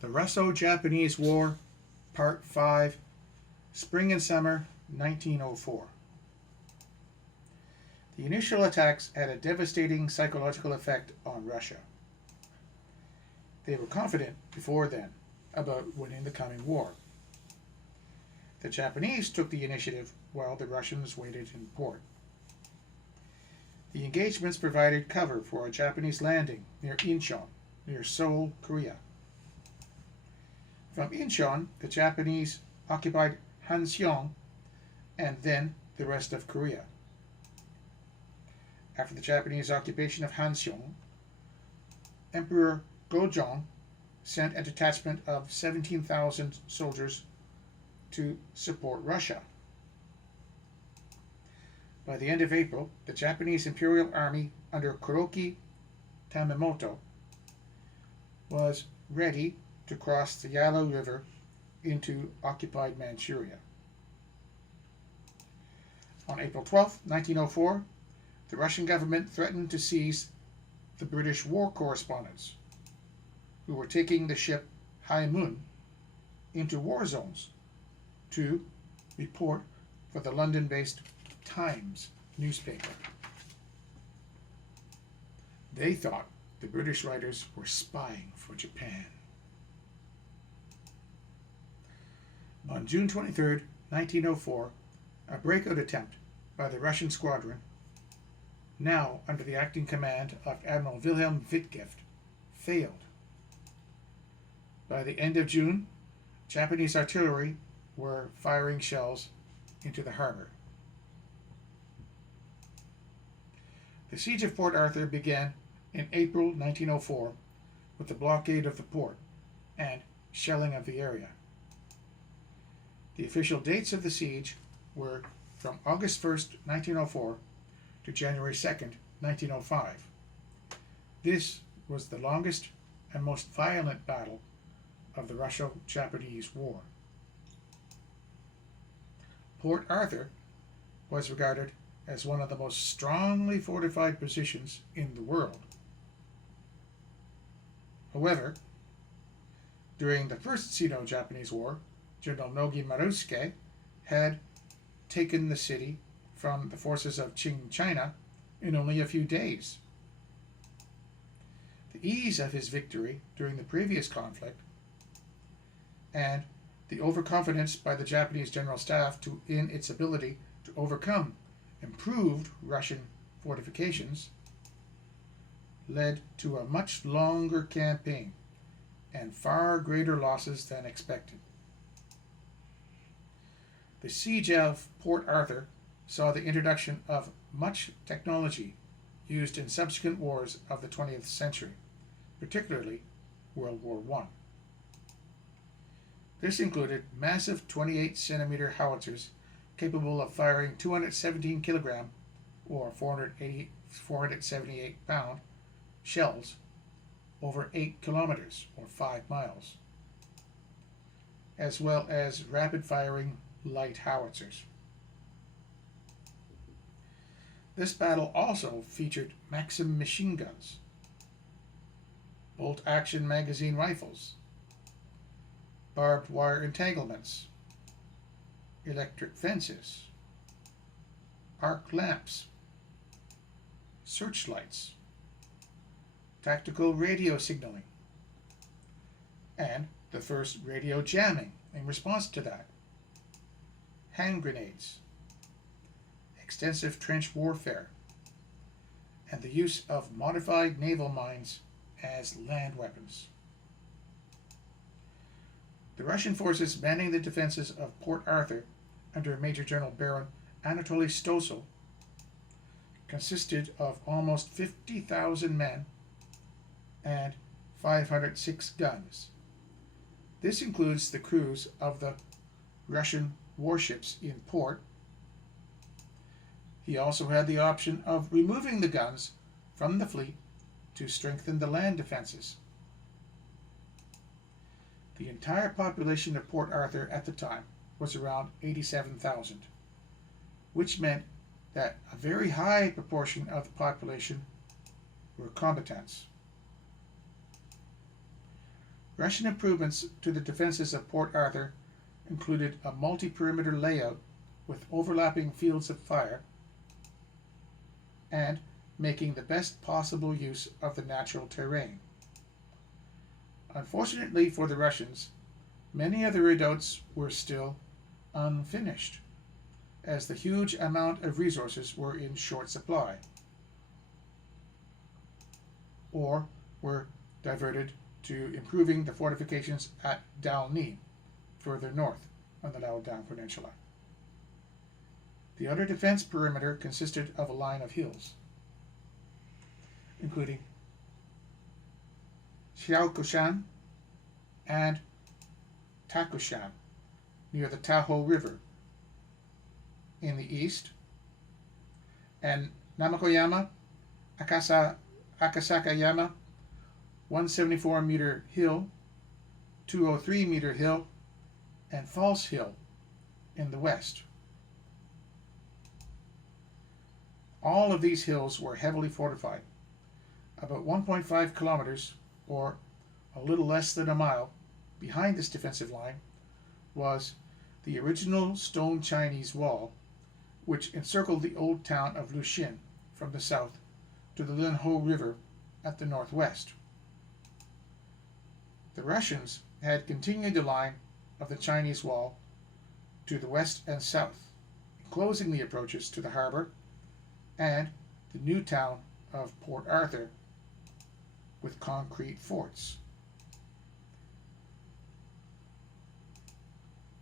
The Russo-Japanese War, Part 5, Spring and Summer 1904. The initial attacks had a devastating psychological effect on Russia. They were confident before then about winning the coming war. The Japanese took the initiative while the Russians waited in port. The engagements provided cover for a Japanese landing near Incheon, near Seoul, Korea. From Incheon, the Japanese occupied Hanseong and then the rest of Korea. After the Japanese occupation of Hanseong, Emperor Gojong sent a detachment of 17,000 soldiers to support Russia. By the end of April, the Japanese Imperial Army under Kuroki Tamemoto was ready to cross the Yalu River into occupied Manchuria. On April 12, 1904, the Russian government threatened to seize the British war correspondents, who were taking the ship Haimun into war zones to report for the London-based Times newspaper. They thought the British writers were spying for Japan. On June 23, 1904, a breakout attempt by the Russian squadron, now under the acting command of Admiral Wilhelm Wittgift, failed. By the end of June, Japanese artillery were firing shells into the harbor. The siege of Port Arthur began in April 1904 with the blockade of the port and shelling of the area. The official dates of the siege were from August 1st, 1904 to January 2nd, 1905. This was the longest and most violent battle of the Russo-Japanese War. Port Arthur was regarded as one of the most strongly fortified positions in the world. However, during the First Sino-Japanese War, General Nogi Marusuke had taken the city from the forces of Qing China in only a few days. The ease of his victory during the previous conflict and the overconfidence by the Japanese General Staff in its ability to overcome improved Russian fortifications led to a much longer campaign and far greater losses than expected. The siege of Port Arthur saw the introduction of much technology used in subsequent wars of the 20th century, particularly World War I. This included massive 28-centimeter howitzers capable of firing 217 kilogram or 478 pound shells over 8 kilometers or 5 miles, as well as rapid-firing light howitzers. This battle also featured Maxim machine guns, bolt-action magazine rifles, barbed wire entanglements, electric fences, arc lamps, searchlights, tactical radio signaling, and the first radio jamming in response to that, hand grenades, extensive trench warfare, and the use of modified naval mines as land weapons. The Russian forces manning the defenses of Port Arthur under Major General Baron Anatoly Stossel consisted of almost 50,000 men and 506 guns. This includes the crews of the Russian warships in port. He also had the option of removing the guns from the fleet to strengthen the land defenses. The entire population of Port Arthur at the time was around 87,000, which meant that a very high proportion of the population were combatants. Russian improvements to the defenses of Port Arthur included a multi-perimeter layout with overlapping fields of fire and making the best possible use of the natural terrain. Unfortunately for the Russians, many of the redoubts were still unfinished, as the huge amount of resources were in short supply, or were diverted to improving the fortifications at Dalny, further north on the Loudoun Peninsula. The outer defense perimeter consisted of a line of hills, including Xiaokushan and Takushan, near the Tahoe River in the east, and Namakoyama, Akasakayama, 174-meter hill, 203-meter hill, and False Hill in the west. All of these hills were heavily fortified. About 1.5 kilometers, or a little less than a mile, behind this defensive line was the original stone Chinese wall, which encircled the old town of Luxin from the south to the Linho River at the northwest. The Russians had continued the line of the Chinese wall to the west and south, enclosing the approaches to the harbor and the new town of Port Arthur with concrete forts,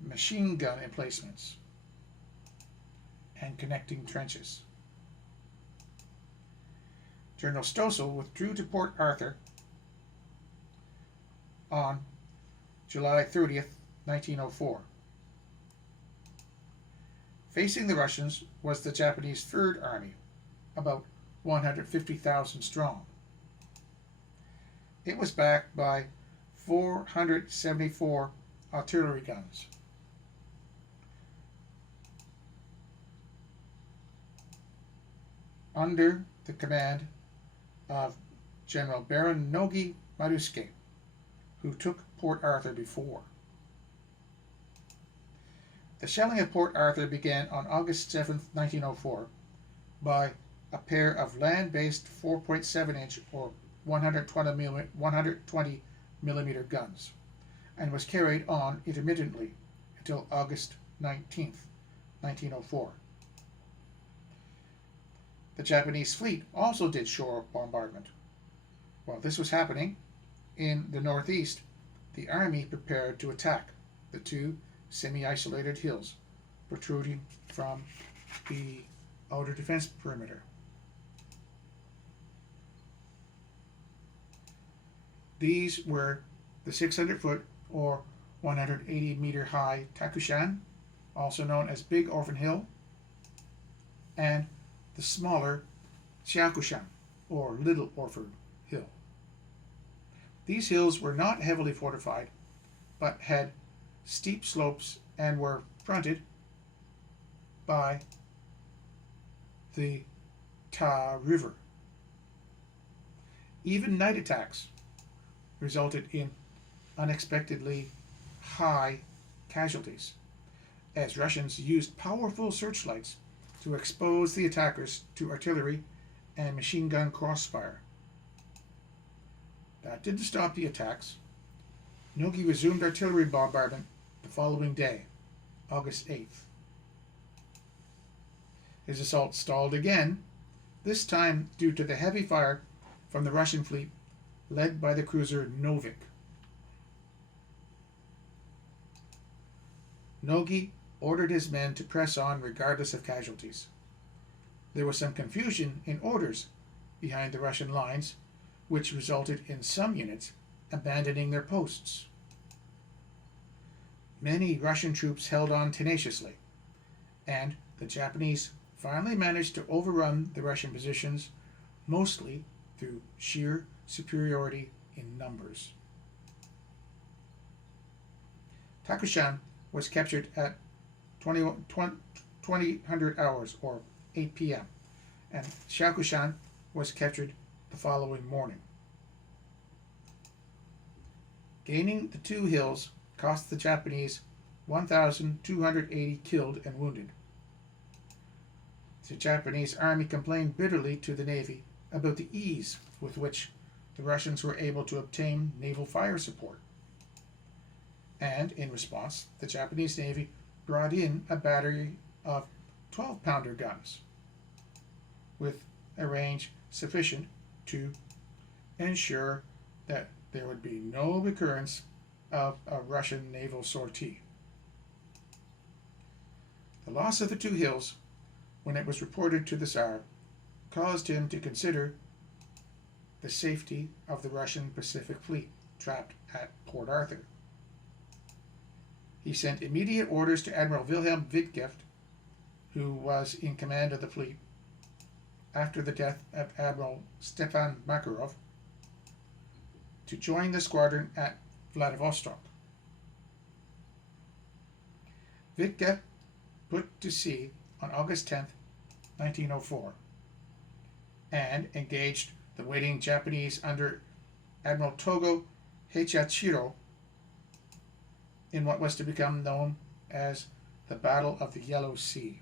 machine gun emplacements, and connecting trenches. General Stoessel withdrew to Port Arthur on July 30th, 1904. Facing the Russians was the Japanese Third Army, about 150,000 strong. It was backed by 474 artillery guns. Under the command of General Baron Nogi Marusuke, who took Port Arthur before. The shelling of Port Arthur began on August 7, 1904, by a pair of land-based 4.7-inch or 120 millimeter guns, and was carried on intermittently until August 19, 1904. The Japanese fleet also did shore bombardment. While this was happening, in the northeast, the army prepared to attack the two semi-isolated hills protruding from the outer defense perimeter. These were the 600-foot or 180-meter high Takushan, also known as Big Orphan Hill, and the smaller Xiaokushan, or Little Orphan Hill. These hills were not heavily fortified, but had steep slopes and were fronted by the Ta River. Even night attacks resulted in unexpectedly high casualties, as Russians used powerful searchlights to expose the attackers to artillery and machine gun crossfire. That didn't stop the attacks. Nogi resumed artillery bombardment the following day, August 8th. His assault stalled again, this time due to the heavy fire from the Russian fleet led by the cruiser Novik. Nogi ordered his men to press on regardless of casualties. There was some confusion in orders behind the Russian lines, which resulted in some units abandoning their posts. Many Russian troops held on tenaciously, and the Japanese finally managed to overrun the Russian positions, mostly through sheer superiority in numbers. Takushan was captured at 2000 hours, or 8 p.m., and Xiaokushan was captured the following morning. Gaining the two hills cost the Japanese 1,280 killed and wounded. The Japanese army complained bitterly to the Navy about the ease with which the Russians were able to obtain naval fire support. And in response, the Japanese Navy brought in a battery of 12-pounder guns with a range sufficient to ensure that there would be no recurrence of a Russian naval sortie. The loss of the two hills, when it was reported to the Tsar, caused him to consider the safety of the Russian Pacific Fleet trapped at Port Arthur. He sent immediate orders to Admiral Wilhelm Wittgeft, who was in command of the fleet after the death of Admiral Stefan Makarov, to join the squadron at Vladivostok. Wittgeft put to sea on August 10, 1904, and engaged the waiting Japanese under Admiral Togo Heichachiro in what was to become known as the Battle of the Yellow Sea.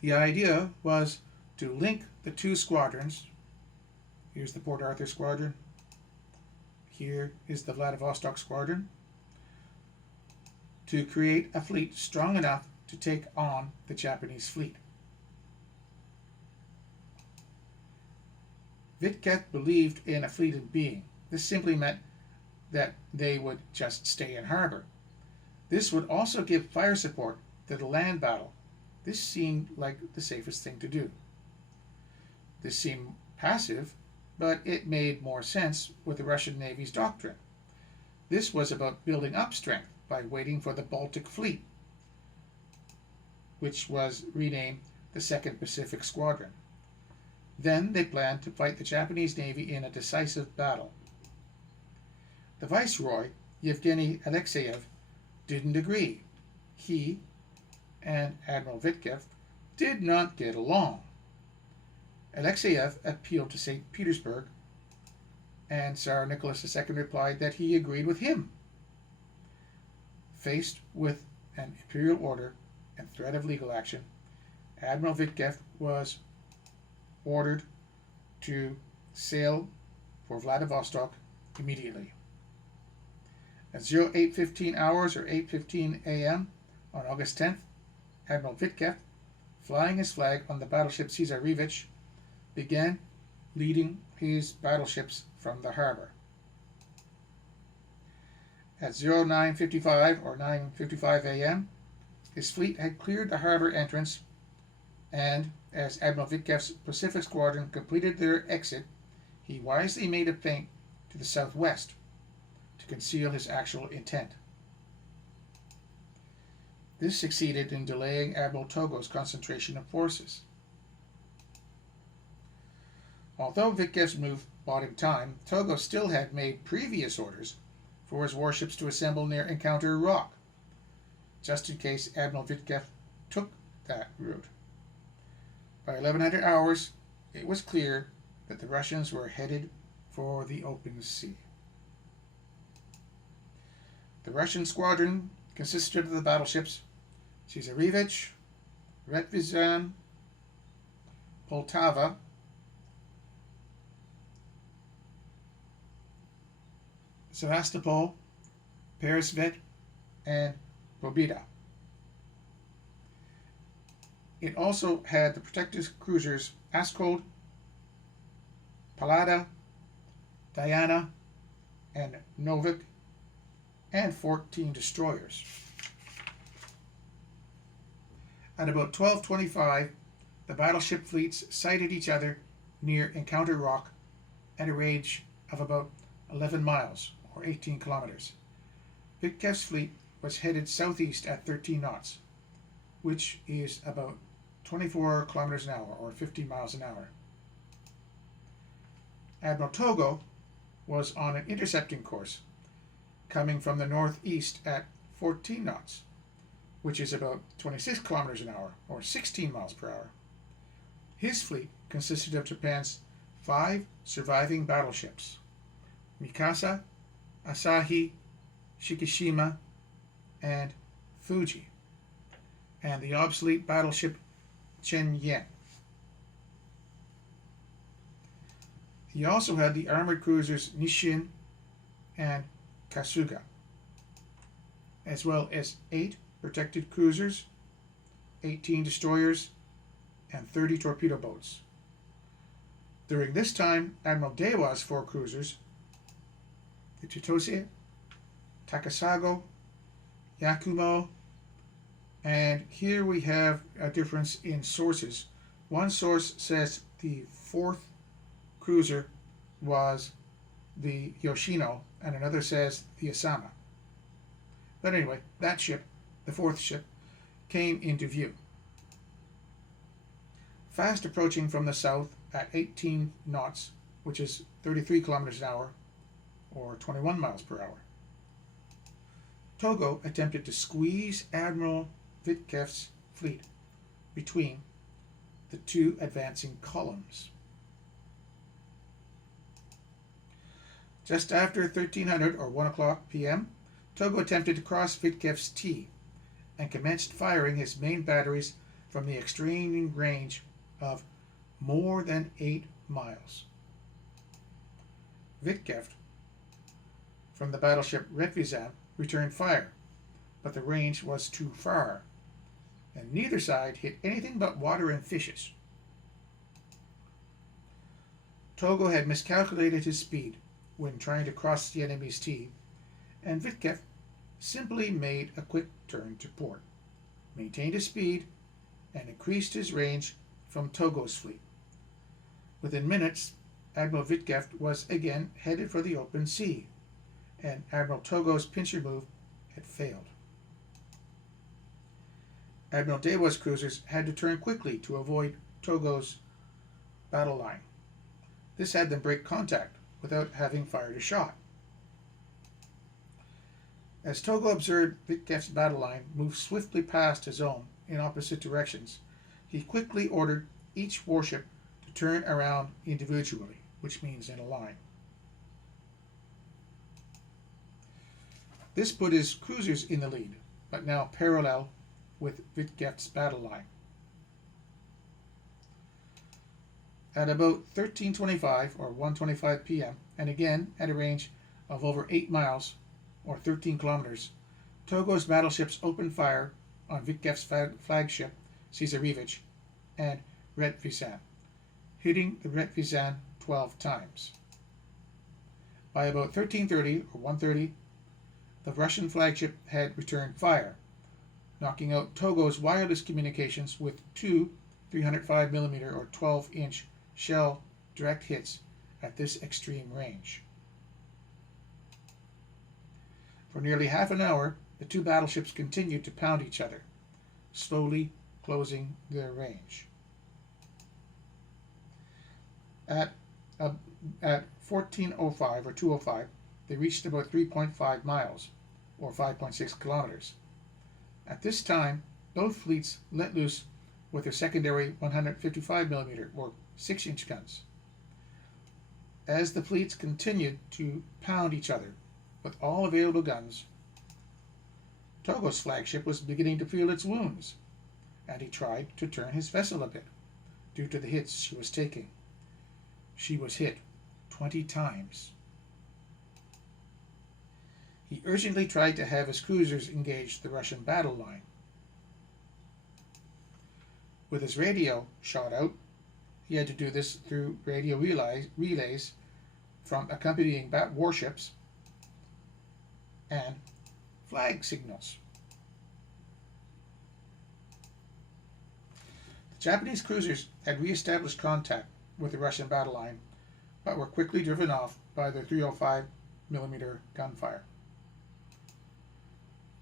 The idea was to link the two squadrons. Here's the Port Arthur squadron. Here is the Vladivostok squadron, to create a fleet strong enough to take on the Japanese fleet. Wittgeft believed in a fleet in being. This simply meant that they would just stay in harbor. This would also give fire support to the land battle. This seemed like the safest thing to do. This seemed passive, but it made more sense with the Russian Navy's doctrine. This was about building up strength by waiting for the Baltic Fleet, which was renamed the 2nd Pacific Squadron. Then they planned to fight the Japanese Navy in a decisive battle. The Viceroy, Yevgeny Alexeyev, didn't agree. He and Admiral Wittgeft did not get along. Alexeyev appealed to St. Petersburg, and Tsar Nicholas II replied that he agreed with him. Faced with an imperial order and threat of legal action, Admiral Wittgeft was ordered to sail for Vladivostok immediately. At 08:15 hours or 8:15 a.m. on August 10th, Admiral Wittgeft, flying his flag on the battleship Cesarevich, began leading his battleships from the harbor. At 09:55 or 9:55 a.m., his fleet had cleared the harbor entrance, and as Admiral Wittgeft's Pacific Squadron completed their exit, he wisely made a feint to the southwest to conceal his actual intent. This succeeded in delaying Admiral Togo's concentration of forces. Although Wittgeft's move bought him time, Togo still had made previous orders for his warships to assemble near Encounter Rock, just in case Admiral Wittgeft took that route. By 1100 hours, it was clear that the Russians were headed for the open sea. The Russian squadron consisted of the battleships Cesarevich, Retvizan, Poltava, Sevastopol, Peresvet, and Pobeda. It also had the protective cruisers Askold, Pallada, Diana, and Novik, and 14 destroyers. At about 12:25, the battleship fleets sighted each other near Encounter Rock at a range of about 11 miles, or 18 kilometers. Wittgeft's fleet was headed southeast at 13 knots, which is about 24 kilometers an hour, or 50 miles an hour. Admiral Togo was on an intercepting course, coming from the northeast at 14 knots, which is about 26 kilometers an hour, or 16 miles per hour. His fleet consisted of Japan's 5 surviving battleships, Mikasa, Asahi, Shikishima, and Fuji, and the obsolete battleship Chen Yen. He also had the armored cruisers Nishin and Kasuga, as well as 8 protected cruisers, 18 destroyers, and 30 torpedo boats. During this time, Admiral Dewa's 4 cruisers, the Chitose, Takasago, Yakumo, and here we have a difference in sources. One source says the 4th cruiser was the Yoshino, and another says the Asama. But anyway, that ship, the 4th ship, came into view. Fast approaching from the south at 18 knots, which is 33 kilometers an hour, or 21 miles per hour. Togo attempted to squeeze Admiral Witkeff's fleet between the 2 advancing columns. Just after 1300 or 1 o'clock p.m., Togo attempted to cross Witkeff's T and commenced firing his main batteries from the extreme range of more than 8 miles. Witkeff, from the battleship Retvizan, returned fire, but the range was too far, and neither side hit anything but water and fishes. Togo had miscalculated his speed when trying to cross the enemy's T, and Witkeff simply made a quick turn to port, maintained his speed, and increased his range from Togo's fleet. Within minutes, Admiral Witkeff was again headed for the open sea, and Admiral Togo's pincher move had failed. Admiral Dewa's cruisers had to turn quickly to avoid Togo's battle line. This had them break contact without having fired a shot. As Togo observed Witkeff's battle line move swiftly past his own in opposite directions, he quickly ordered each warship to turn around individually, which means in a line. This put his cruisers in the lead, but now parallel with Witkeff's battle line. At about 13:25 or 1:25 p.m., and again at a range of over 8 miles or 13 kilometers, Togo's battleships opened fire on Witkeff's flagship Cesarevich and Retvizan, hitting the Retvizan 12 times. By about 13:30 or 1:30, the Russian flagship had returned fire, knocking out Togo's wireless communications with 2 305mm or 12-inch shell direct hits at this extreme range. For nearly half an hour, the 2 battleships continued to pound each other, slowly closing their range. At 14:05 or 2:05, they reached about 3.5 miles, or 5.6 kilometers. At this time, both fleets let loose with their secondary 155mm or 6-inch guns. As the fleets continued to pound each other with all available guns, Togo's flagship was beginning to feel its wounds, and he tried to turn his vessel a bit due to the hits she was taking. She was hit 20 times. He urgently tried to have his cruisers engage the Russian battle line. With his radio shot out, he had to do this through radio relays from accompanying warships and flag signals. The Japanese cruisers had re-established contact with the Russian battle line, but were quickly driven off by their 305mm gunfire.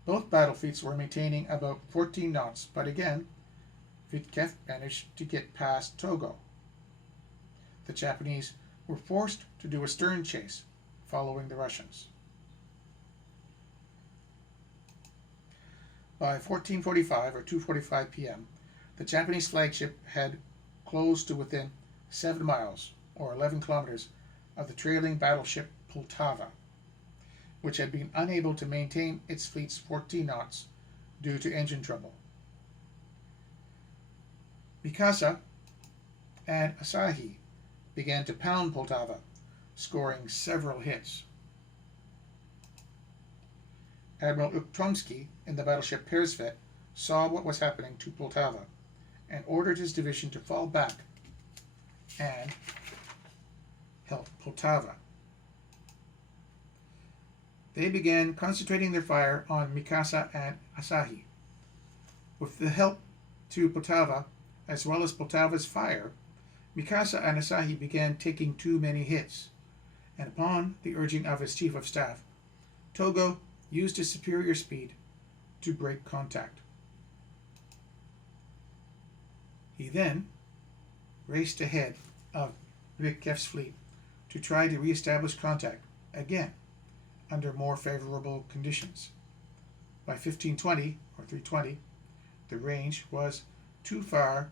Both battle fleets were maintaining about 14 knots, but again, Witkeff managed to get past Togo. The Japanese were forced to do a stern chase, following the Russians. By 14:45 or 2:45 p.m., the Japanese flagship had closed to within 7 miles, or 11 kilometers, of the trailing battleship Poltava, which had been unable to maintain its fleet's 14 knots due to engine trouble. Mikasa and Asahi began to pound Poltava, scoring several hits. Admiral Ukhtomsky in the battleship Peresvet saw what was happening to Poltava and ordered his division to fall back and help Poltava. They began concentrating their fire on Mikasa and Asahi. With the help to Poltava, as well as Poltava's fire, Mikasa and Asahi began taking too many hits, and upon the urging of his chief of staff, Togo used his superior speed to break contact. He then raced ahead of Vitkev's fleet to try to re-establish contact again under more favorable conditions. By 1520 or 320, the range was too far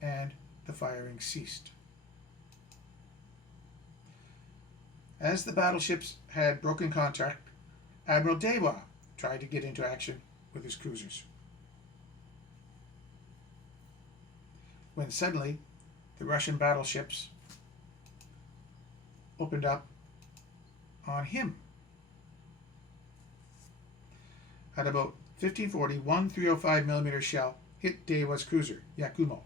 and the firing ceased. As the battleships had broken contact, Admiral Dewa tried to get into action with his cruisers, when suddenly the Russian battleships opened up on him. At about 1540, one 305mm shell hit Dewa's cruiser, Yakumo,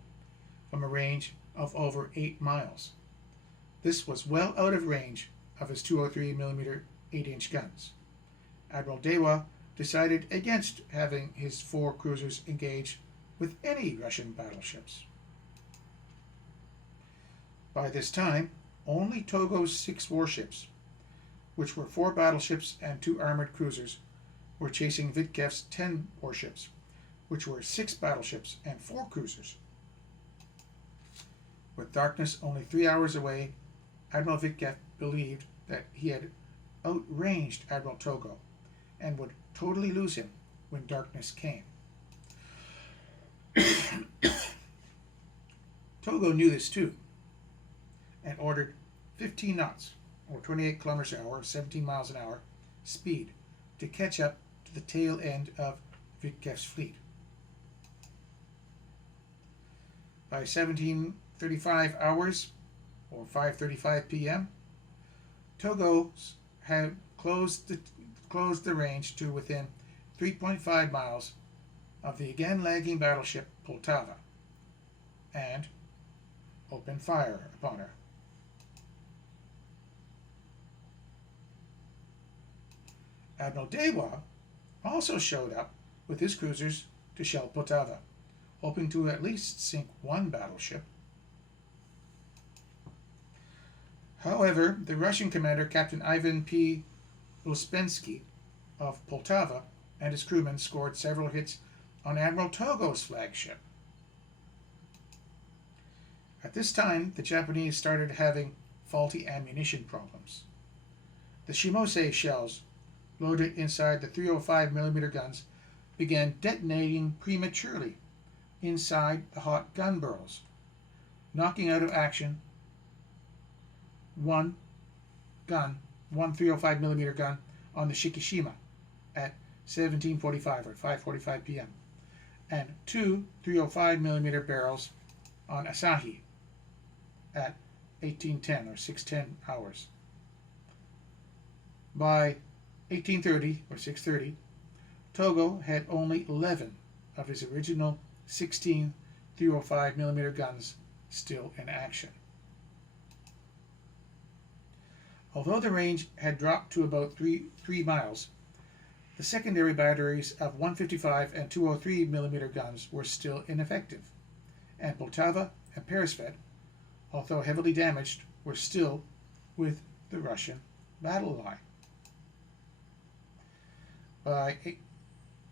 from a range of over 8 miles. This was well out of range of his 203mm 8-inch guns. Admiral Dewa decided against having his 4 cruisers engage with any Russian battleships. By this time, only Togo's 6 warships, which were 4 battleships and 2 armored cruisers, were chasing Vitkev's 10 warships, which were 6 battleships and 4 cruisers. With darkness only 3 hours away, Admiral Vitkev believed that he had outranged Admiral Togo and would totally lose him when darkness came. Togo knew this too, and ordered 15 knots, or 28 kilometers an hour, 17 miles an hour, speed to catch up to the tail end of Vitkev's fleet. By 1735 hours, or 5:35 p.m., Togo had closed the range to within 3.5 miles of the again lagging battleship Poltava and opened fire upon her. Admiral Dewa also showed up with his cruisers to shell Poltava, hoping to at least sink one battleship. However, the Russian commander, Captain Ivan P. Uspensky of Poltava, and his crewmen scored several hits on Admiral Togo's flagship. At this time, the Japanese started having faulty ammunition problems. The Shimose shells loaded inside the 305mm guns began detonating prematurely inside the hot gun barrels, knocking out of action one 305mm gun on the Shikishima at 17:45 or 5:45 p.m. and 2 305mm barrels on Asahi at 18:10 or 6:10 hours. By 18:30 or 6:30, Togo had only 11 of his original 16 305mm guns still in action. Although the range had dropped to about 3 miles, the secondary batteries of 155 and 203mm guns were still ineffective, and Poltava and Peresvet, although heavily damaged, were still with the Russian battle line. By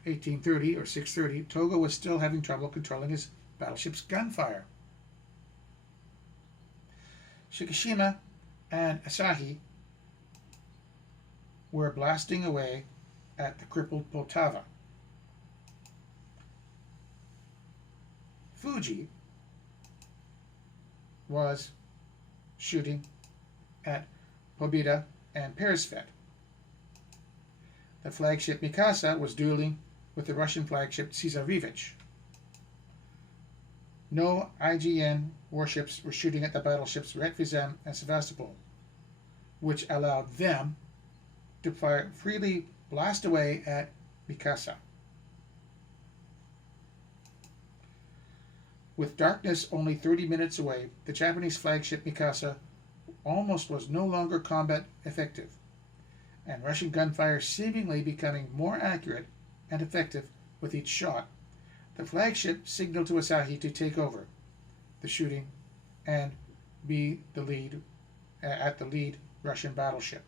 18:30 or 6:30, Togo was still having trouble controlling his battleship's gunfire. Shikishima and Asahi were blasting away at the crippled Poltava. Fuji was shooting at Pobeda and Peresvet. The flagship Mikasa was dueling with the Russian flagship Tsarevich. No IGN warships were shooting at the battleships Retvizem and Sevastopol, which allowed them to freely blast away at Mikasa. With darkness only 30 minutes away, the Japanese flagship Mikasa almost was no longer combat effective, and Russian gunfire seemingly becoming more accurate and effective with each shot. The flagship signaled to Asahi to take over the shooting and be the lead Russian battleship.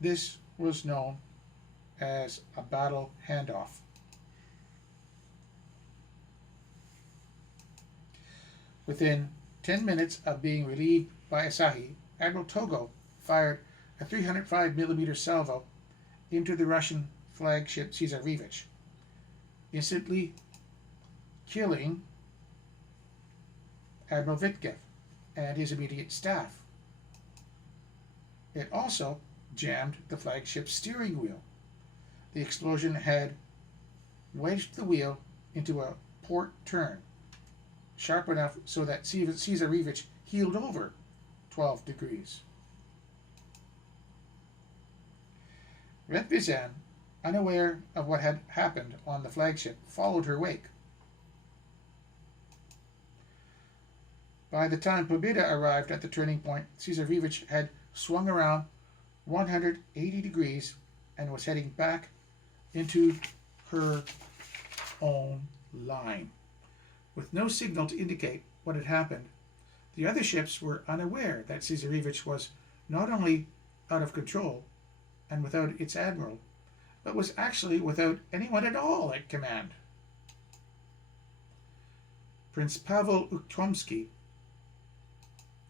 This was known as a battle handoff. Within 10 minutes of being relieved by Asahi, Admiral Togo fired a 305mm salvo into the Russian flagship Tsarevich, instantly killing Admiral Vitkev and his immediate staff. It also jammed the flagship's steering wheel. The explosion had wedged the wheel into a port turn, sharp enough so that Tsarevich heeled over 12 degrees. Retvizem, unaware of what had happened on the flagship, followed her wake. By the time Pobeda arrived at the turning point, Tsarevich had swung around 180 degrees and was heading back into her own line. With no signal to indicate what had happened, the other ships were unaware that Tsarevich was not only out of control and without its admiral, but was actually without anyone at all at command. Prince Pavel Ukhtomsky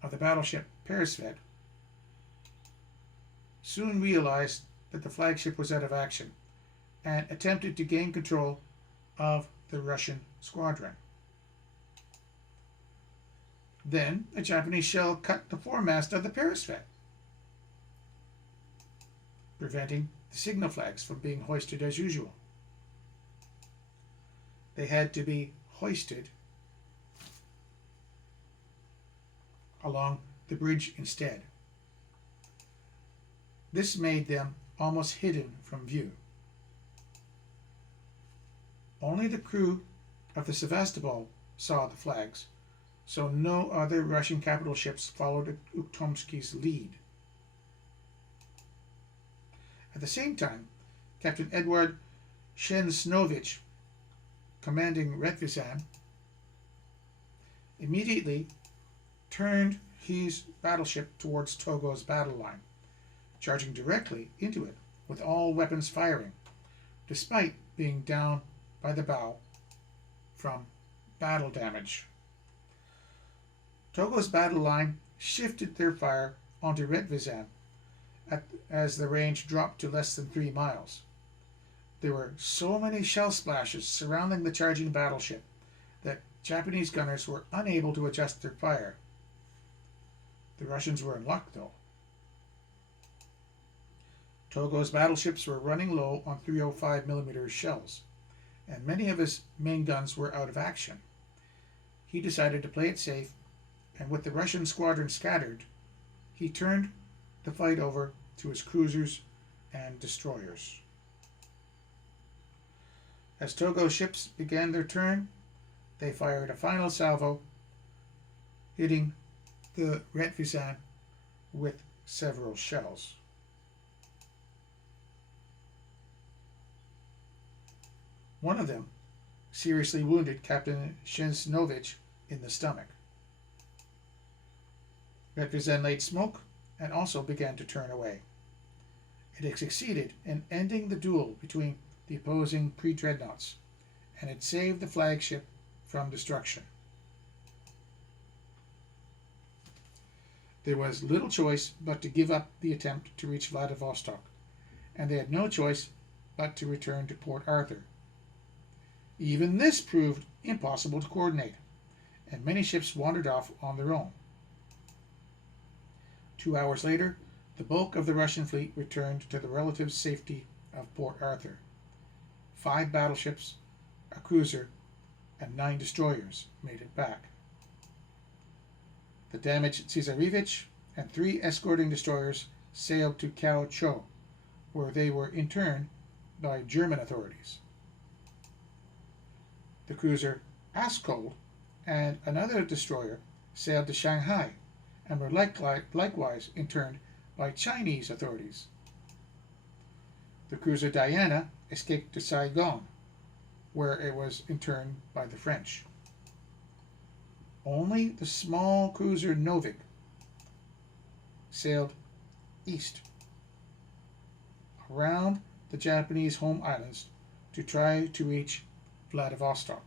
of the battleship Peresvet soon realized that the flagship was out of action and attempted to gain control of the Russian squadron. Then a Japanese shell cut the foremast of the Peresvet, preventing the signal flags from being hoisted as usual. They had to be hoisted along the bridge instead. This made them almost hidden from view. Only the crew of the Sevastopol saw the flags, so no other Russian capital ships followed Ukhtomsky's lead. At the same time, Captain Edward Shensnovich, commanding Retvizem, immediately turned his battleship towards Togo's battle line, charging directly into it with all weapons firing, despite being down by the bow from battle damage. Togo's battle line shifted their fire onto Retvizem as the range dropped to less than 3 miles. There were so many shell splashes surrounding the charging battleship that Japanese gunners were unable to adjust their fire. The Russians were in luck, though. Togo's battleships were running low on 305mm shells, and many of his main guns were out of action. He decided to play it safe, and with the Russian squadron scattered, he turned the fight over to his cruisers and destroyers. As Togo's ships began their turn, they fired a final salvo, hitting the Retvizem with several shells. One of them seriously wounded Captain Shensnovich in the stomach. Retvizem laid smoke and also began to turn away. It had succeeded in ending the duel between the opposing pre-dreadnoughts, and had saved the flagship from destruction. There was little choice but to give up the attempt to reach Vladivostok, and they had no choice but to return to Port Arthur. Even this proved impossible to coordinate, and many ships wandered off on their own. 2 hours later, The bulk of the Russian fleet returned to the relative safety of Port Arthur. 5 battleships, a cruiser, and 9 destroyers made it back. The damaged Tsarevich and 3 escorting destroyers sailed to Kiao Chau, where they were interned by German authorities. The cruiser Askold and another destroyer sailed to Shanghai and were likewise interned by Chinese authorities. The cruiser Diana escaped to Saigon, where it was interned by the French. Only the small cruiser Novik sailed east around the Japanese home islands to try to reach Vladivostok.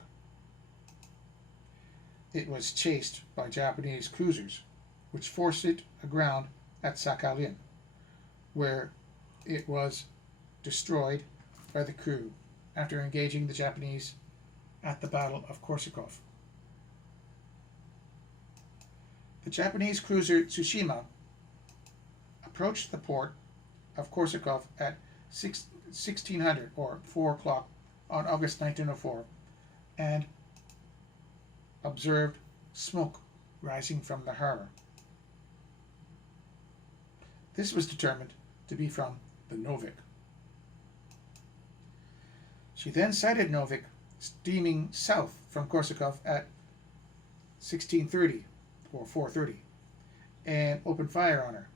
It was chased by Japanese cruisers, which forced it aground at Sakhalin, where it was destroyed by the crew after engaging the Japanese at the Battle of Korsakov. The Japanese cruiser Tsushima approached the port of Korsakov at 1600 or 4 o'clock on August 1904 and observed smoke rising from the harbor. This was determined to be from the Novik. She then sighted Novik steaming south from Korsakov at 1630 or 4:30 and opened fire on her.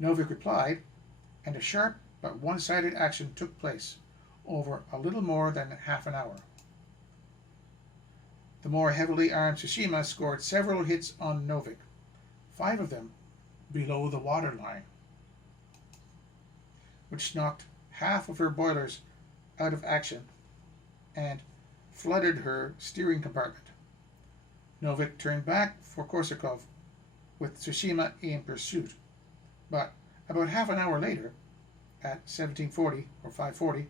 Novik replied, and a sharp but one-sided action took place over a little more than half an hour. The more heavily armed Tsushima scored several hits on Novik, 5 of them below the waterline, which knocked half of her boilers out of action and flooded her steering compartment. Novik turned back for Korsakov with Tsushima in pursuit, but about half an hour later, at 1740 or 5:40,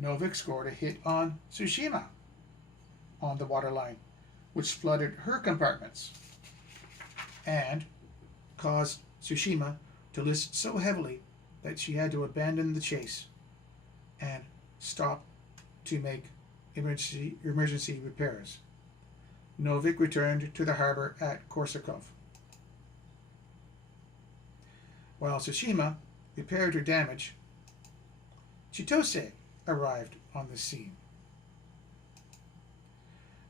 Novik scored a hit on Tsushima on the waterline, which flooded her compartments and caused Tsushima to list so heavily that she had to abandon the chase and stop to make emergency repairs. Novik returned to the harbor at Korsakov. While Tsushima repaired her damage, Chitose arrived on the scene.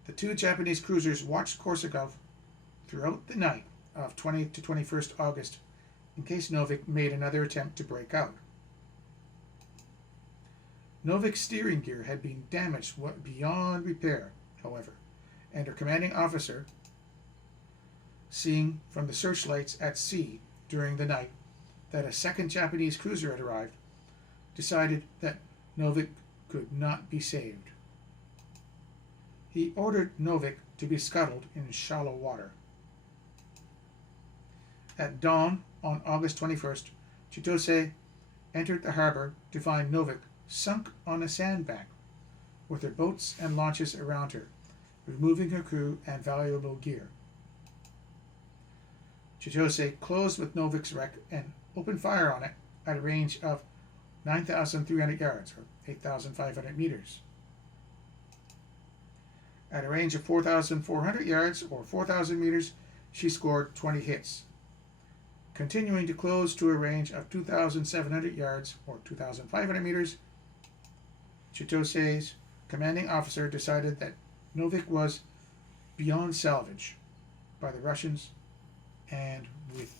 The 2 Japanese cruisers watched Korsakov throughout the night of 20 to 21st August in case Novik made another attempt to break out. Novik's steering gear had been damaged beyond repair, however, and her commanding officer, seeing from the searchlights at sea during the night that a second Japanese cruiser had arrived, decided that Novik could not be saved. He ordered Novik to be scuttled in shallow water. At dawn on August 21st, Chitose entered the harbor to find Novik sunk on a sandbank, with her boats and launches around her, removing her crew and valuable gear. Chitose closed with Novik's wreck and opened fire on it at a range of 9,300 yards, or 8,500 meters. At a range of 4,400 yards, or 4,000 meters, she scored 20 hits. Continuing to close to a range of 2,700 yards, or 2,500 meters, Chitose's commanding officer decided that Novik was beyond salvage by the Russians and with